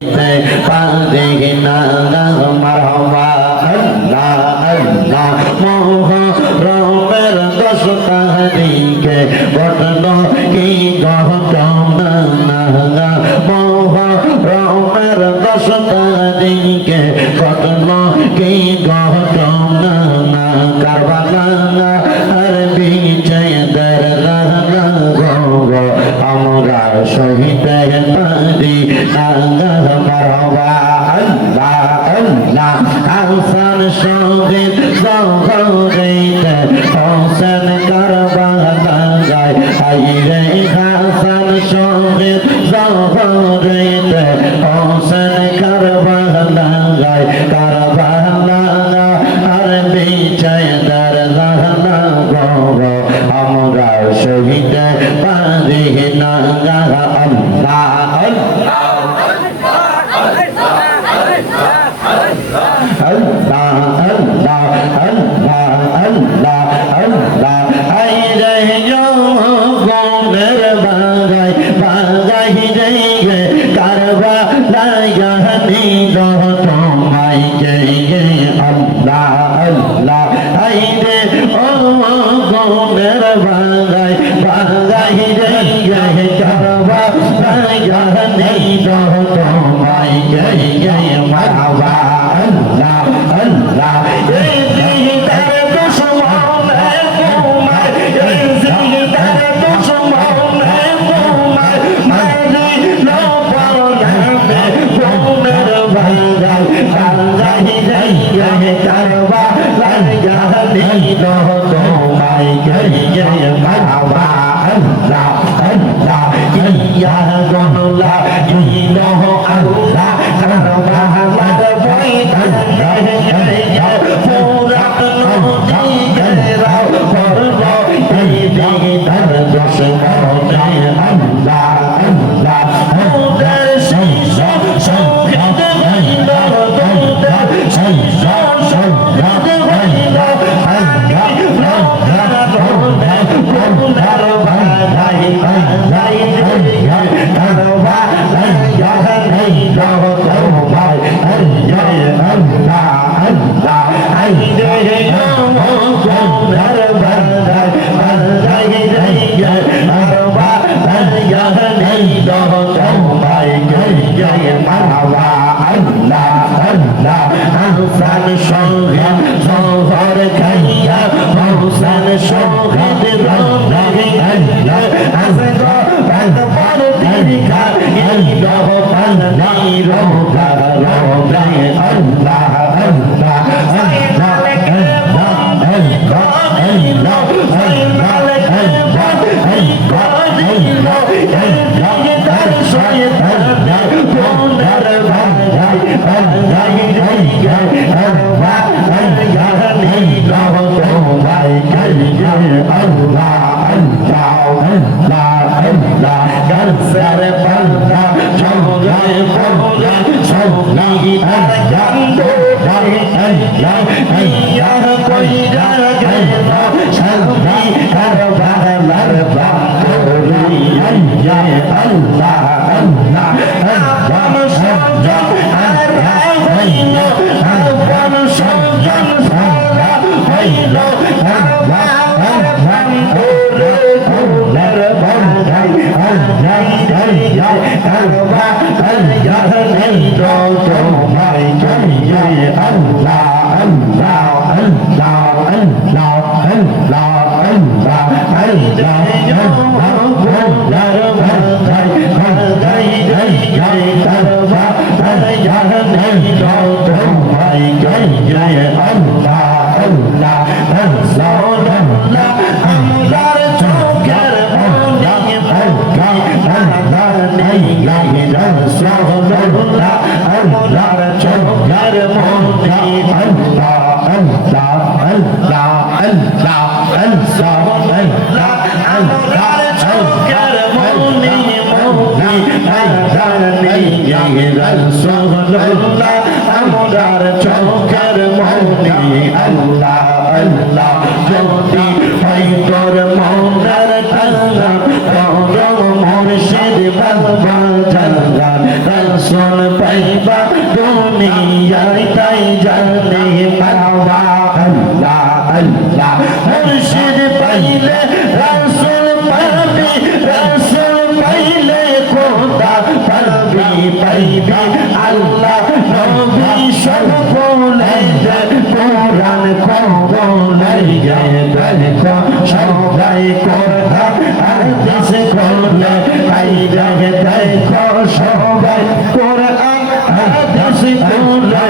পারে না মারহাবা আল্লাহ আল্লাহ মুহররমের 10 তারিখে ঘটল কি ঘটনা মুহররমের 10 তারিখে ঘটল কি ঘটনা কারবালা আর বিজয়দের আমরা শহীদ পারি মারহাবা আল্লাহ আল্লাহ হাসান শহীদ জহরাইতে হোসেন কারবালা যায় আইরে হাসান শহীদ জহরাইতে হোসেন কারবালা যায় কারবালা আর বিজয় দর জাহানা গো আমরা শহীদ পারি না আল্লাহ আল্লাহ Allah, Allah, Allah, Allah, Allah, ay re yo gomer bagay, bagay re Karbala yahni do tomai ge Allah, Allah, ay re o gomer bagay, bagay re Karbala yahni do tomai ge marhaba Allah Allah zihdar dushman hai umar zihdar dushman hai umar mari lo parnabe gomer bagay bagay re Karbala yahni do tomai ge marhaba Allah Allah ya Allah ya Allah Karbala রাসূল পাইবা দুনিয়ায় তাই জানে মাওয়া আল্লাহ আল্লাহ মুর্শিদ পাইলে রাসূল পাবি রাসূল পাইলে খোদা পাবি পাইবি আল্লাহ নবী সব বলে কোরআন বলে দেখো সবাই কোরআন হাদিস বলে দেখো সবাই কোরআন হাদিস বলে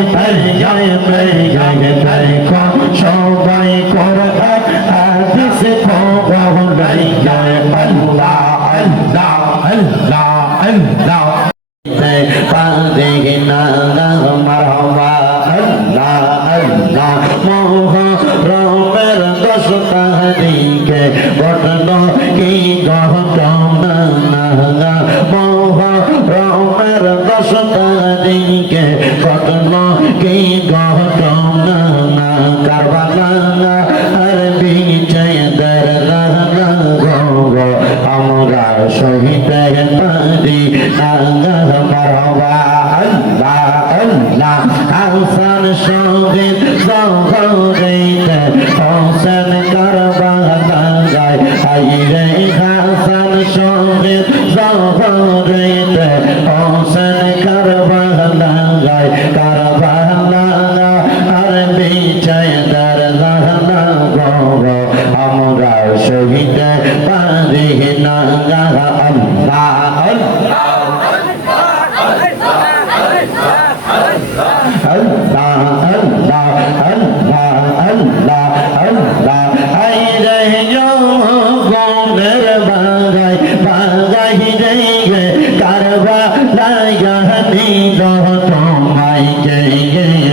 নবীর পরিচয় দেখো সবাই কোরআন হাদিস বলে আল্লাহ আল্লাহ আল্লাহ আল্লাহ পাদেনা মারহাবা আল্লাহ আল্লাহ মোহরমের 10 তারিখে ঘটলো কি ঘটনা মোহরমের 10 তারিখে ঘটলো কি ঘটনা কারবালা আর বিজয় দরগাহ আমরা শহীদের পারি মারহাবা আল্লাহ আল্লাহ হাসান শহীদ জহরীতে হোসেন কারবালা যায় আইরে হাসান শহীদ জহরীতে হোসেন কারবালা যায় কারবালা আর বিজয় দরগাহ আমরা শহীদের পারি না আল্লাহ আল্লাহ Allah Allah Allah Allah Allah ay re yo goner bagai bagai re karba la yahni do tomai ge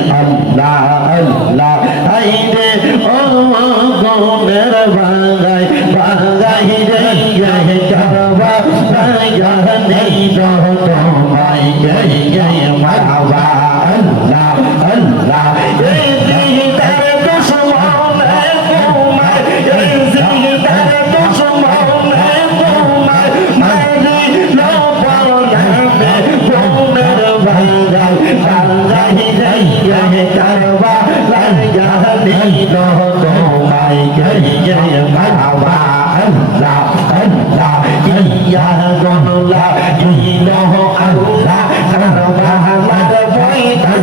Allah Allah ay re o goner bagai bagai re karba la yahni do tomai ge marhaba Allah Allah zihdar dushman kumar zihdar dushman kumar mari lo parnabe goner bagai bagai jai karba la jahni do tomai jai marhaba Allah Allah ya gonla ilaha Allah karba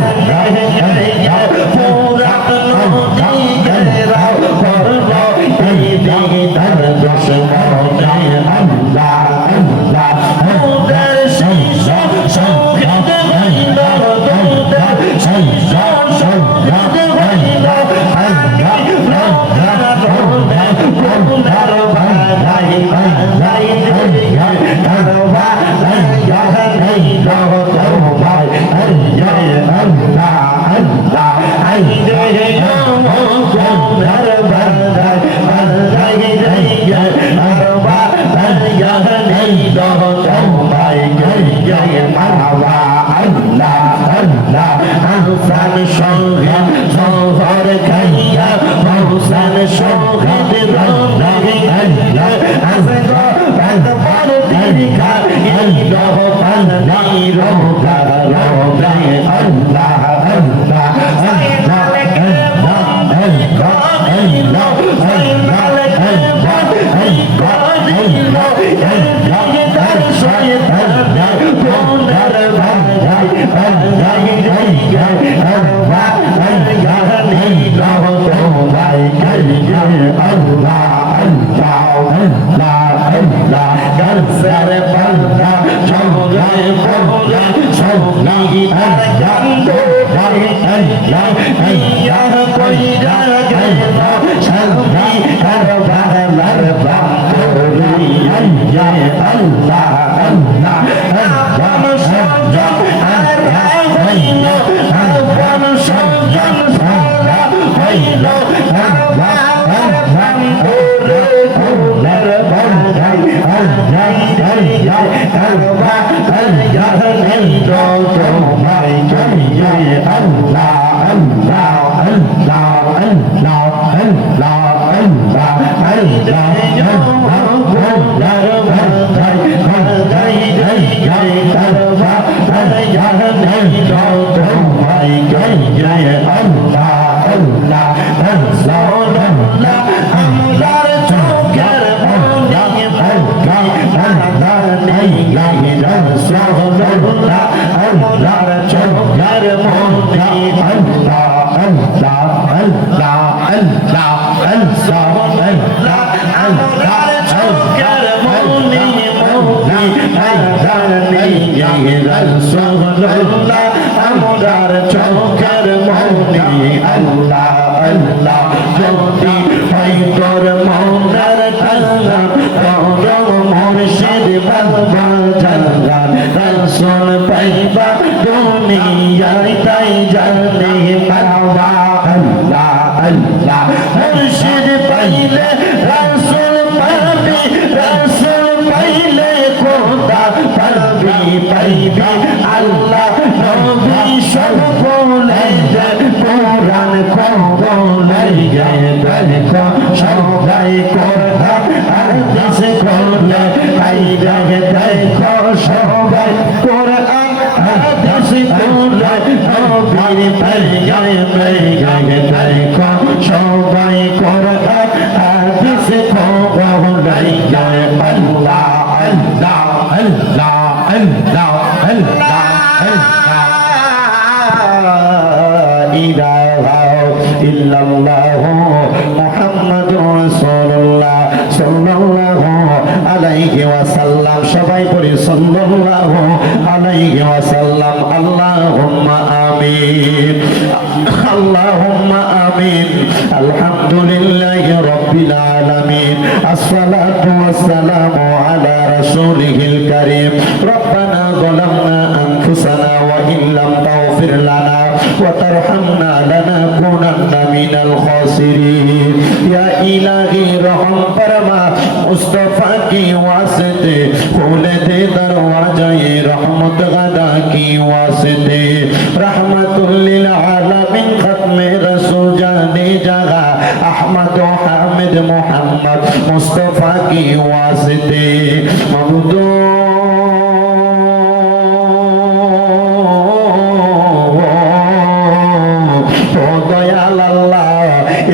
la boy Allah রাসূলুল্লাহ আমরার চোখের মনি আল্লাহ আল্লাহ যদি হয় তোর মনের টানা তোর মুর্শিদ বাবা জালাল রাসূল পাইবা দুনিয়ায় তাই জানে বাবা আল্লাহ আল্লাহ মুর্শিদ পাইলে রাসূল পাবি রাসূল পাইলে খোদা পাবি পাইবি আল্লাহ নবী সব বলে যে কোরআন বলে দেখো সবাই কোরআন হাদিস বলে আইরা দেখো সবাই কোরআন হাদিস বলে নবীর পরিচয় দেখো সবাই কোরআন হাদিস বলে আল্লাহ আল্লাহ আল্লাহ আল্লাহ আল্লাহ ইলাহা ইল্লাল্লাহ মুহাম্মাদুর রাসূলুল্লাহ সাল্লাল্লাহু আলাইহি ওয়াসাল্লাম সবাই পড়ি সাল্লাল্লাহু আলাইহি ওয়াসাল্লাম আল্লাহুম্মা আমিন আল্লাহুম্মা আমিন আলহামদুলিল্লাহি রাব্বিল আলামিন আসসালাতু ওয়াসসালামু আলা রাসূলিল কারীম রব্বানা যালামনা আনফুসানা ওয়া ইল্লাম তাগফির লানা ওয়া তারহামনা লানাকুনান্না মিনাল খাসিরিন ইয়া ইলাহি রহম ফরমা মুস্তাফা की वास्ते खोले दे दरवाज़े रहमत गदा की वास्ते रहमतुल लिल आलमीन खत्मे रसूल जाने जगह अहमद हामिद मोहम्मद मुस्तफा की वास्ते ममदू दयाल अल्लाह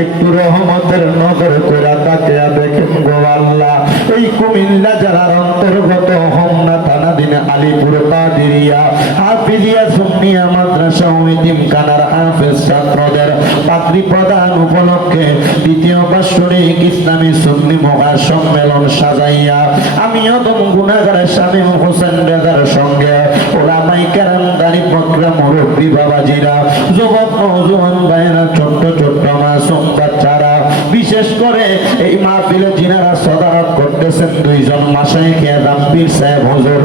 একটু রহমতের নজর করে তাকিয়া দেখেন গো আল্লাহ এই কুমিল্লা জেলার অন্তর্গত হোমনা থানাধীন আলীপুর কাদিরিয়া হাফিজিয়া সুন্নিয়া মাদ্রাসা ও এতিমখানার হাফেজ ছাত্রদের পাত্রী প্রদান উপলক্ষে দ্বিতীয় বাৎসরিক ইসলামী সুন্নি মহা সম্মেলন সাজাইয়া আমি অদম গুনাহগার শামীম হোসেন রেজার সঙ্গে ওলামায়ে কেরাম দাড়ি বকরা মুরব্বী বাবাজিরা যুবক নওজোয়ান ভাইরা ছোট্ট ছোট্ট মাসুম বাচ্চারা বিশেষ করে এই মাহফিলে যিনারা সদারত করতেছেন দুইজন মাশায়েখ আযম পীর সাহেব হুজুর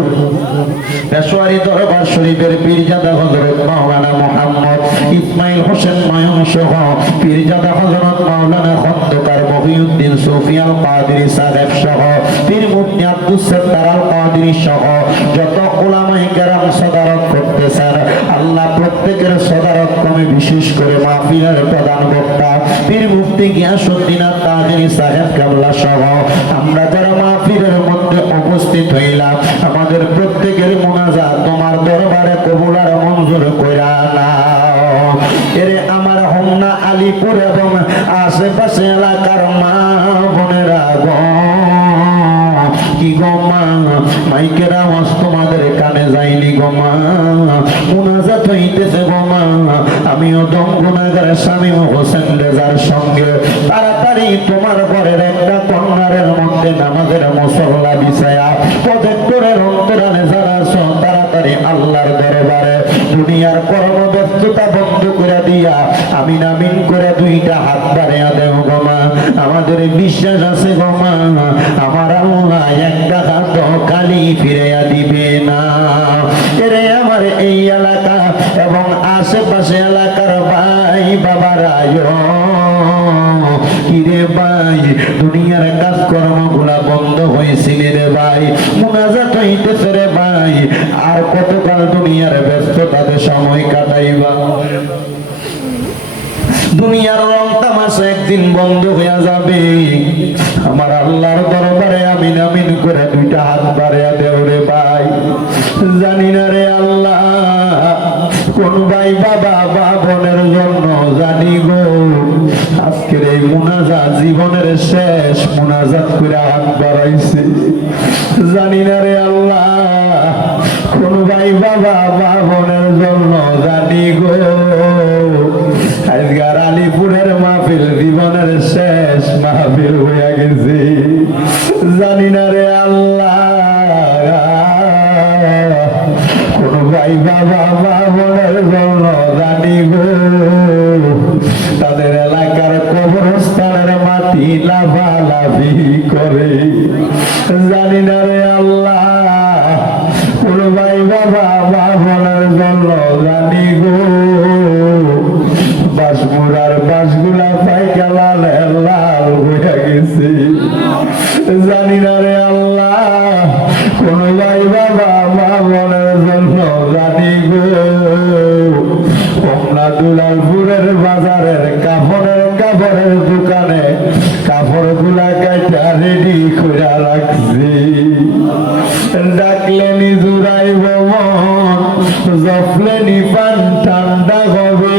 পেশোয়ারি দরবার শরীফের পীরজাদা হযরত মাওলানা মুহাম্মদ ইসমাইল হোসেন নয়ন সহ পীরজাদা হযরত মাওলানা খন্দকার মহিউদ্দিন সুফিয়াল কাদেরী সাহেব সহ পীর মুফতি আব্দুস সাত্তার আল কাদেরী সহ যত উলামায়ে কেরাম সদারত করতেছেন আল্লাহ প্রত্যেকের সদারত কমে বিশেষ করে মাহফিলের প্রধান বক্তা পীর মুফতি গিয়াসউদ্দিন আত-তাহেরী সাহেব কেবলা সহ আমরা যারা মাহফিলের মধ্যে উপস্থিত হইলাম আমাদের প্রত্যেকের মুনাজাত তোমার দরবারে কবুল আর মঞ্জুর কইরা নাও এরে আমার হোমনা আলীপুর এবং আশেপাশে এলাকার মা বোনেরা গো কি গো মা মাইকের আওয়াজ তোমাদের কানে যায়নি গো মা মুনাজাত হইতেছে গো মা আমিও দম গুনাহগার শামীম হোসেন রেজার সঙ্গে তাড়াতাড়ি তোমার ঘরের একটা কর্নারের মধ্যে নামাজের মুসল্লা বিছায়া প্রজেক্টরের অন্তরালে যারা আছো তাড়াতাড়ি আল্লাহর দরবারে দুনিয়ার কর্মব্যস্ততা বন্ধ করে দিয়া আমিন আমিন করে দুইটা হাত বাড়িয়া দেও গো মা আমাদের বিশ্বাস আছে গো মা আমার আল্লাহ একটা হাত খালি ফিরাইয়া দিবে না এরে আমার এই এলাকা এবং আশেপাশে এলাকার ভাই বাবারা কিরে ভাই দুনিয়ার কাজকর্মগুলা বন্ধ হয়েছিল রে ভাই মুনাজাত হইতেছে রে ভাই আর কতকাল দুনিয়ার ব্যস্ততাতে সময় কাটাইবা দুনিয়ার রং তামাশা একদিন বন্ধ হয়ে যাবে আমার আল্লাহর দরবারে আমিন আমিন করে দুইটা হাত বাড়িয়া দেও রে ভাই জানি না রে আল্লাহ কোন ভাই বাবা বা বোনের জন্য জানি গো আজকের এই মুনাজাত জীবনের শেষ মুনাজাত করে হাত বাড়াইছে জানি না রে আল্লাহ কোন ভাই বাবা বা বোনের জন্য জানি গো আজকার আলীপুরের মাহফিল জীবনের শেষ মাহফিল হয়ে গেছে জানি না রে আল্লাহ কোন ভাই বাবা মা বোনের জন্য জানি গো তাদের এলাকার কবরস্থানের মাটি লাফালাফি করে। জানি না রে আল্লাহ কোন ভাই বাবা মা বোনের জন্য জানি গো বাঁশমুড়ার বাঁশগুলা পাইকা লাল লাল হয়ে গেছে। জানি না রে আল্লাহ কোন ভাই বাবা মা বোনের জন্য জানি গো কমলা দুলালপুরের বাজারের কাপড়ের দোকানে কাপড় গুলা কাটা রেডি করে রাখছি। ডাকলেনি জুড়াইব মন জফলেনি পান ঠান্ডা হবে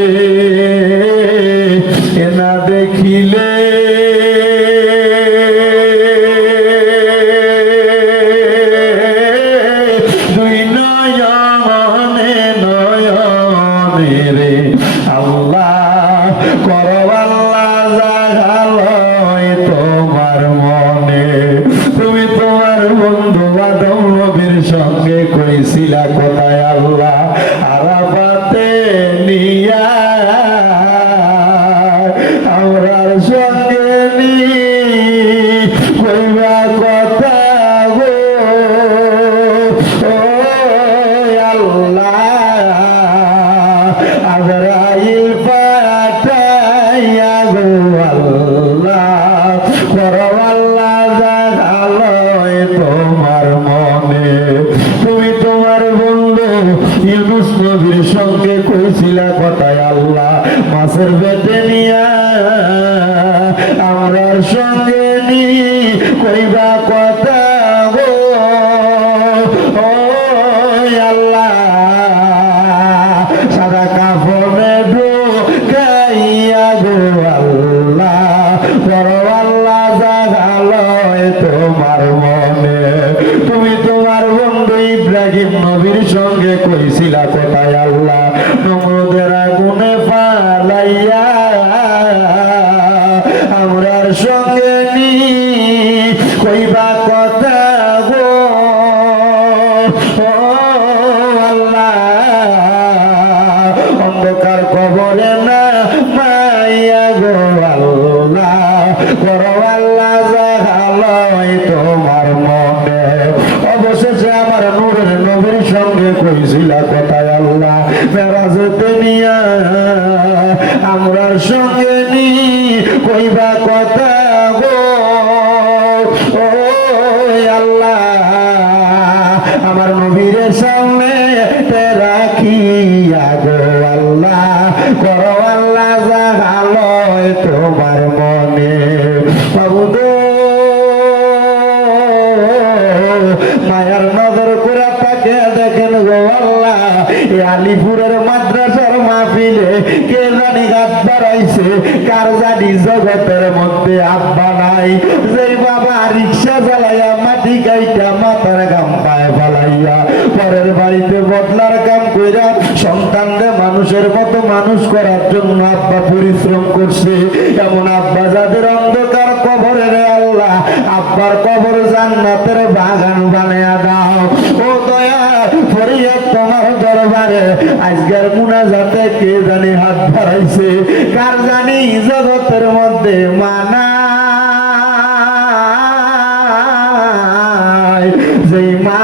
না দেখিলে দুই নয়নে নয়নে রে আল্লাহ করবাল্লা জাগালয় তোমার মনে। তুমি তোমার বন্ধু আদম নবীর সঙ্গে কইছিলা কোথায় আল্লাহ আরাফাতে নিয়া আমরার সঙ্গে নি কইবা কথা গো ও আল্লাহ আজরাইল পাঠাইয়া গো আল্লাহ করবাল্লা জাগালয় তোমার মনে। তুমি তোমার বন্ধু ইউনুস নবীর সঙ্গে কইছিলা কথায় আল্লাহ মাছের পেটে নিয়া আমরার সঙ্গে নি কইবা কথা গো ও আল্লাহ সাদা কাপড়ে ঢুকাইয়া গো আল্লাহ করবাল্লা জাগালয় তোমার মনে। তুমি তোমার বন্ধু ইব্রাহিম নবীর সঙ্গে কইছিলা কোথায় আল্লাহ নমরুদের আগুনে পালাইয়া আমরার সঙ্গে নি কইবা কথা গো ও আল্লাহ অন্ধকার কবরে না মাইয়া গো আল্লাহ করবাল্লা জাগালয় তোমার মনে। অবশেষে আমার নূরের নবীর সঙ্গে কইছিলা কোথায় আল্লাহ মেরাজতে নিয়া আমরার সঙ্গে নি কইবা কথা গো ও আল্লাহ আমার নবীর সামনে রাখিয়া গো আল্লাহ করবাল্লা জাগালয় তোমার মনে। বাবুদো মায়ার নজর করে তাকে দেখেন গো আল্লাহ এই আলিপুরের মাদ্রাসার মাহফিলে কে জানি গাছ বাড়াইছে কার জানি জগতের মধ্যে আব্বা নাই। যে বাবা রিক্সা চালাইয়া মাটি গাইটা মাথার গাম পায়ে ফেলাইয়া পরের বাড়িতে বদলার কাম কইরা সন্তানদের মানুষের মতো মানুষ করার জন্য আব্বা পরিশ্রম করছে এমন আব্বা যাদের অন্ধকার কবরে রে আল্লাহ আব্বার কবর জান্নাতের বাগান বানায়া দাও। ও দয়া ফরিয়াদ তোমার দরবারে আজকের মুনাজাতে কে জানি হাত বাড়াইছে কার জানি জগতের মধ্যে মানা যেই মা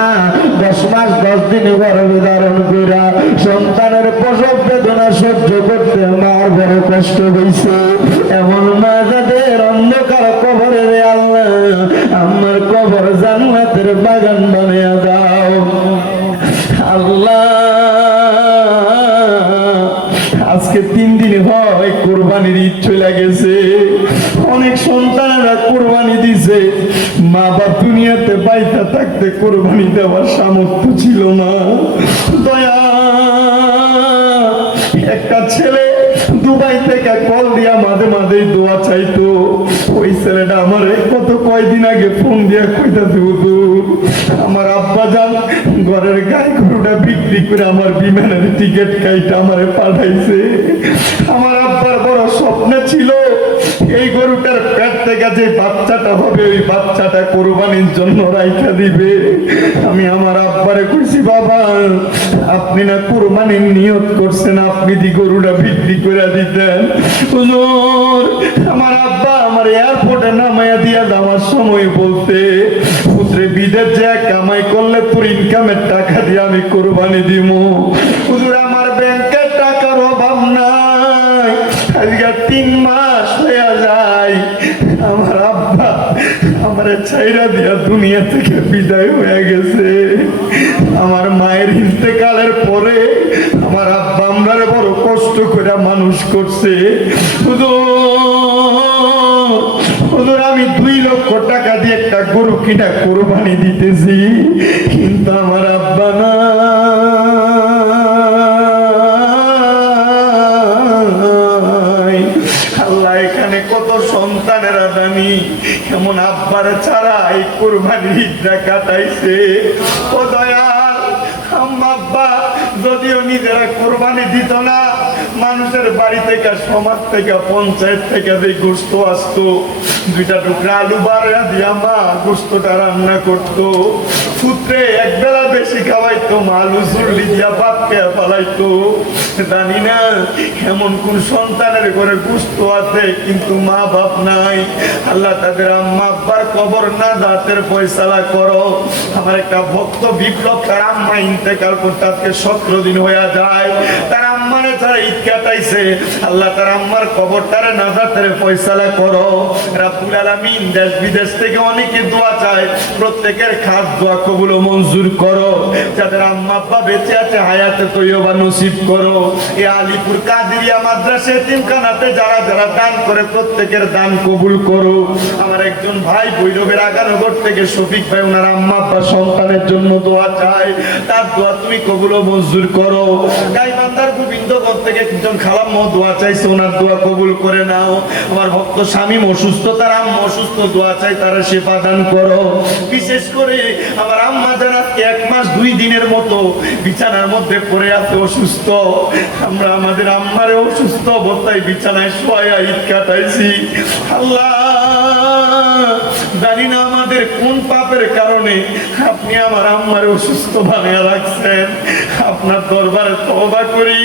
10 মাস 10 দিন গর্ভে ধারণ কইরা সন্তানের প্রসব বেদনা সহ্য করতে মার বড় কষ্ট হইছে এমন মা যাদের অন্ধকার কবরে রে আল্লাহ আমার কবর জান্নাতের বাগান বানায়া দাও আল্লাহ। আজকে 3 দিন হয় কুরবানির ঈদ চলে গেছে। অনেক সন্তানেরা কুরবানি দিছে, মা বাপ দুনিয়াতে বাইতে থাকতে কুরবানি দেওয়ার সামর্থ্য ছিল না। দয়া একটা ছেলে দুবাই থেকে কল দিয়া মাঝে মাঝে দোয়া চাইতো। ওই ছেলেটা আমার কত কয়দিন আগে ফোন দিয়া কইতা হুজুর আমার আব্বা জান ঘরের গাই গরুটা বিক্রি করে আমার বিমানের টিকিট কাইটা আমারে পাঠাইছে। আমার আব্বার বড় স্বপ্ন ছিল এই গরুটার পেট থেকে যে বাচ্চাটা হবে ওই বাচ্চাটা কোরবানির জন্য রাইখা দিবে। আমি আমার আব্বারে কইছি, বাবা আপনি না কোরবানির নিয়ত করছেন, আপনি দি গরুটা বিক্রি করে দিতেন। হুজুর আমার আব্বা আমার এয়ারপোর্টে নামাইয়া দিয়া যাওয়ার সময় বলতে, পুত্রে বিদেশ যে কামাই করলে তোর ইনকামের টাকা দিয়ে আমি কোরবানি দিব। হুজুর আমার ব্যাংকের টাকার অভাব নাই, আজকে 3 মাস হয়ে যায় আমার আব্বা আমার ছাইরা দিয়া দুনিয়া থেকে বিদায় হয়ে গেছে। আমার মায়ের ইন্তেকালের পরে আমার আব্বা আমরারে বড় কষ্ট করে মানুষ করছে। হুজুর আমি 2 লক্ষ টাকা দিয়ে একটা গরু কিনা কোরবানি দিতেছি, কিন্তু আমার আব্বা না। আল্লাহ এখানে কত সন্তানেরা দামি এমন আব্বার ছাড়া এই কোরবানির ঈদটা কাটাইছে। ও দয়াল, আম্মা আব্বা যদিও নিজেরা কোরবানি দিত না, মানুষের বাড়ি থেকে, সমাজ থেকে, পঞ্চায়েত থেকে যে গোস্ত আসতো, 2টা টুকরা আলু বাড়া দিয়া মা গোস্তটা রান্না করতো। পুত্রে একবেলা বেশি খাওয়াইতো, মা আলু চুল্লি দিয়া ভাত খেয়ে ফেলাইতো। জানি না এমন কোন সন্তানের ঘরে গোস্ত আছে কিন্তু মা বাপ নাই। আল্লাহ তাদের আম্মা আব্বার কবর না জাতের ফয়সালা করো। আমার একটা ভক্ত বিপ্লব, তার আম্মা ইন্তেকাল করতে আজকে 17 দিন হয়ে যায়। তার আম্মারে যারা ঈদ কাটাইছে, আল্লাহ তার আম্মার কবরটারে না জাতের ফয়সালা করো। রাব্বুল আলামিন দেশ বিদেশ থেকে অনেকে দোয়া চায়, প্রত্যেকের খাস দোয়া কবুল ও মঞ্জুর করো। যাদের আম্মা আব্বা বেঁচে আছে হায়াতে তৈয়বা নসিব করো। এই আলিপুর কাদিরিয়া মাদ্রাসা এতিমখানাতে যারা যারা দান করে প্রত্যেকের দান কবুল করো। আমার একজন ভাই ভৈরবের আগানগর থেকে শফিক ভাই, ওনার আম্মা আব্বা সন্তানের জন্য দোয়া চায়, তার দোয়া তুমি কবুল ও মঞ্জুর করো। গাইবান্ধার গোবিন্দগঞ্জ থেকে একজন খালাম্মা দোয়া চাইছে, ওনার দোয়া কবুল করে নাও। আমার ভক্ত শামীম অসুস্থ, তার আম্মা অসুস্থ, দোয়া চাই তারা সেবা দান করো। বিশেষ করে আমার আম্মা যারা 1 মাস 2 দিনের মতো বিছানার মধ্যে পড়ে আছে অসুস্থ, আমরা আমাদের আম্মারে অসুস্থ অবস্থায় বিছানায় শোয়া ঈদ কাটাইছি। আল্লাহ জানি না আমাদের কোন পাপের কারণে আপনি আমার আম্মারে অসুস্থ বানিয়ে রাখছেন। আপনার দরবারে তওবা করি,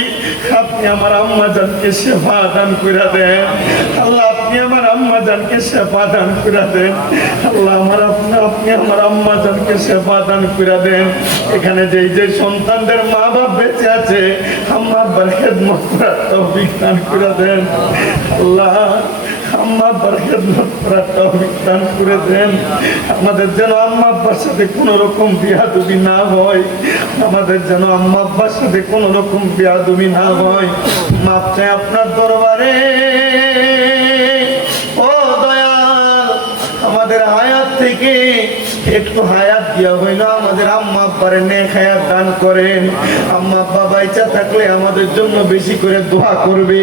আপনি আমার আম্মা জানকে সেবা দান করে দেন। আল্লাহ আপনি আমার আম্মা জানকে সেবা দান করে দেন। আল্লাহ আপনি আমার আম্মা জানকে সেবা দান করে দেন। এখানে যে সন্তানদের মা বাপ বেঁচে আছে, আম্মা আব্বার খেদমত করার তৌফিক দান করে দেন। আল্লাহ আম্মা আব্বার খেদমত করার তৌফিক দান করে দেন। আমাদের যেন আম্মা আব্বার সাথে কোনো রকম বিয়াদবি না হয়, আমাদের যেন আম্মা আব্বার সাথে কোনো রকম বিয়াদবি না হয়। মাপ চাই আপনার দরবারে। ও দয়াল, আমাদের হায়াত থেকে একটু হায়াত দিয়া হইল আমাদের আম্মা আব্বারে নেক হায়াত দান করেন। আম্মা আব্বা বাইচা থাকলে আমাদের জন্য বেশি করে দোয়া করবে।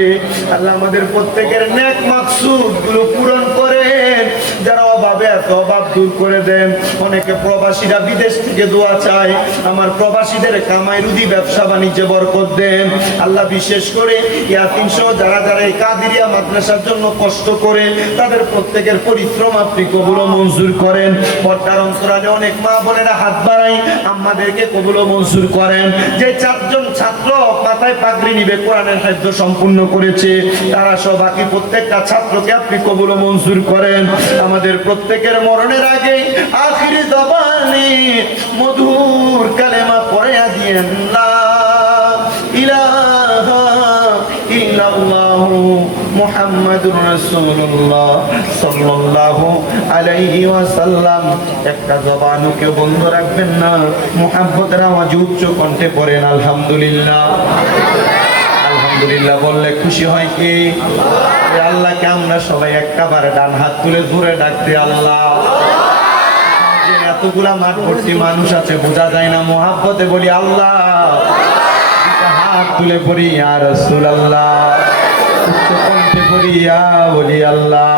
আল্লাহ আমাদের প্রত্যেকের নেক মাকসুদ গুলো পূরণ করেন। যারা অভাবে আছে অভাব দূর করে দেন। অনেকে প্রবাসীরা বিদেশ থেকে দোয়া চায়, আমার প্রবাসীদের কামাই রুজি ব্যবসা বাণিজ্যে বরকত দেন। আল্লাহ বিশেষ করে ইয়াতিম সহ যারা যারা এই কাদিরিয়া মাদ্রাসার জন্য কষ্ট করে, তাদের প্রত্যেকের পরিশ্রম আপনি কবুল ও মঞ্জুর করেন। পর্দার অন্তরালে অনেক মা বোনেরা হাত বাড়াই, আমাদেরকে কবুল ও মঞ্জুর করেন। যে 4 জন ছাত্র মাথায় পাগড়ি নিবে কোরআনের হাফেজ সম্পূর্ণ করেছে, তারা সব বাকি প্রত্যেকটা ছাত্রকে আপনি কবুল ও মঞ্জুর করেন। আমাদের প্রত্যেকের মরণের আগে আখিরি জবানে মধুর কালেমা পড়ে দিয়েন, লা ইলাহা ইল্লাল্লাহু মুহাম্মাদুর রাসূলুল্লাহ সাল্লাল্লাহু আলাইহি ওয়াসাল্লাম। একটা জবানও কেউ বন্ধ রাখবেন না, মুহাব্বতের আওয়াজ উচ্চ কণ্ঠে পড়েন আলহামদুলিল্লাহ। আলহামদুলিল্লাহ বললে খুশি হয় কি? আল্লাহকে আমরা সবাই একবার ডান হাত তুলে জোরে ডাকতে আল্লাহ। এতগুলা মাঠ ভর্তি মানুষ আছে, বোঝা যায় না, মুহাব্বতে বলি আল্লাহ। হাত তুলে পড়ি ইয়া রাসূলুল্লাহ, উচ্চ কণ্ঠে পড়ি ইয়া বলি আল্লাহ।